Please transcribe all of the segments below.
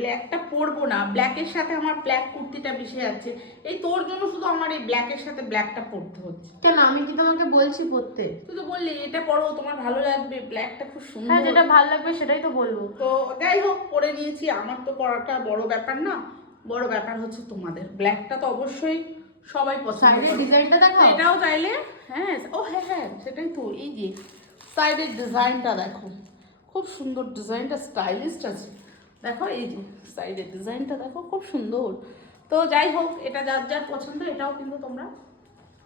ব্ল্যাকটা পরবো না। ব্ল্যাকের সাথে আমার ব্ল্যাক কুর্তিটা মিশে যাচ্ছে। এই তোর জন্য শুধু আমার এই ব্ল্যাকের সাথে ব্ল্যাকটা পরতে হচ্ছে। কেন? আমি কি তোমাকে বলছি পড়তে তুই তো বললি এটা পরো তোমার ভালো লাগবে। ব্ল্যাকটা খুব সুন্দর। হ্যাঁ যেটা ভালো লাগবে সেটাই তো বলব। তো যাই হোক পরে নিয়েছি। আমার তো পরাটা বড় ব্যাপার না। বড় ব্যাপার হচ্ছে তোমাদের। ব্ল্যাকটা তো অবশ্যই সবাই পছন্দ ডিজাইনটা দেখো। এটাও চাইলে হ্যাঁ। ও হ্যাঁ হ্যাঁ সেটাই তো। এই যে সাইডের ডিজাইনটা দেখো। খুব সুন্দর ডিজাইনটা স্টাইলিশ আছে। দেখো এই যে সাইডের ডিজাইনটা দেখো, খুব সুন্দর। তো যাই হোক, এটা যার যার পছন্দ, এটাও কিন্তু তোমরা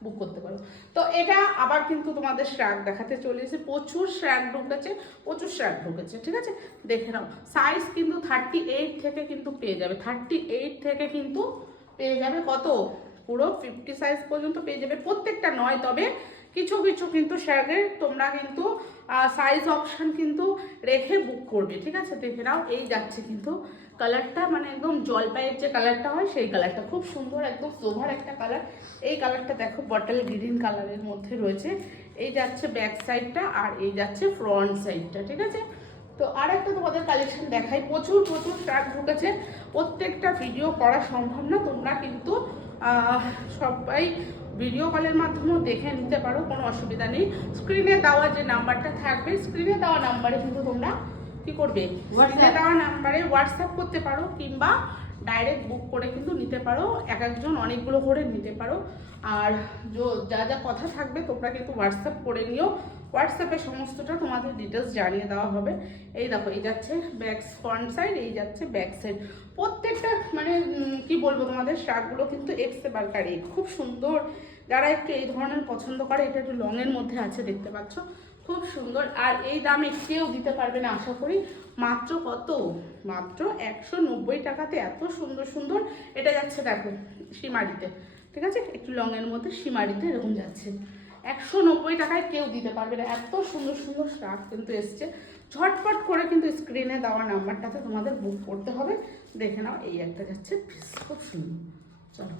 বুক করতে পারো। তো এটা আবার কিন্তু তোমাদের শ্রাক দেখাতে চলে এসেছে। প্রচুর শ্রাক ঢুকেছে, প্রচুর শ্রাক ঢুকেছে, ঠিক আছে? দেখে নাও সাইজ কিন্তু থার্টি এইট থেকে কিন্তু পেয়ে যাবে। থার্টি এইট থেকে কিন্তু পেয়ে যাবে কত? পুরো ফিফটি সাইজ পর্যন্ত পেয়ে যাবে। প্রত্যেকটা নয়, তবে কিছু কিছু কিন্তু শ্যাগের তোমরা কিন্তু সাইজ অপশন কিন্তু রেখে বুক করবে, ঠিক আছে? দেখে নাও এই যাচ্ছে কিন্তু কালারটা মানে একদম জলপাইয়ের যে কালারটা হয়, সেই কালারটা খুব সুন্দর, একদম সোভার একটা কালার এই কালারটা দেখো বটল গ্রিন কালারের মধ্যে রয়েছে। এই যাচ্ছে ব্যাক সাইডটা আর এই যাচ্ছে ফ্রন্ট সাইডটা ঠিক আছে? তো আর একটা তোমাদের কালেকশন দেখাই। প্রচুর প্রচুর ট্র্যাক ঢুকেছে। প্রত্যেকটা ভিডিও করা সম্ভব না। তোমরা কিন্তু সবাই ভিডিও কলের মাধ্যমেও দেখে নিতে পারো কোনো অসুবিধা নেই। স্ক্রিনে দেওয়া যে নাম্বারটা থাকবে স্ক্রিনে দেওয়া নাম্বারে কিন্তু তোমরা কি করবে? স্ক্রিনে দেওয়া নাম্বারে হোয়াটসঅ্যাপ করতে পারো কিংবা ডাইরেক্ট বুক করে কিন্তু নিতে পারো। এক একজন অনেকগুলো করে নিতে পারো। আর যা যা কথা থাকবে তোমরা কিন্তু হোয়াটসঅ্যাপ করে নিও। হোয়াটসঅ্যাপে সমস্তটা তোমাদের ডিটেলস জানিয়ে দেওয়া হবে। এই দেখো, এই যাচ্ছে ব্যাক ফ্রন্ট সাইড এই যাচ্ছে ব্যাক সাইড প্রত্যেকটা মানে কি বলব তোমাদের শার্টগুলো কিন্তু এক্সে বার্কারি খুব সুন্দর। যারা একটু এই ধরনের পছন্দ করে, এটা একটু লংয়ের মধ্যে আছে, দেখতে পাচ্ছ। খুব সুন্দর। আর এই দামে কেউ দিতে পারবে না, আশা করি। মাত্র কত? মাত্র একশো নব্বই টাকাতে এত সুন্দর সুন্দর। এটা যাচ্ছে দেখো সীমারিতে ঠিক আছে? একটু লংয়ের মধ্যে সীমারিতে এরকম যাচ্ছে। একশো নব্বই টাকায় কেউ দিতে পারবে না। এত সুন্দর সুন্দর শার্ট কিন্তু এসছে। ঝটপট করে কিন্তু স্ক্রিনে দেওয়া নাম্বারটাতে তোমাদের বুক করতে হবে। দেখে নাও, এই একটা যাচ্ছে খুব সুন্দর। চলো।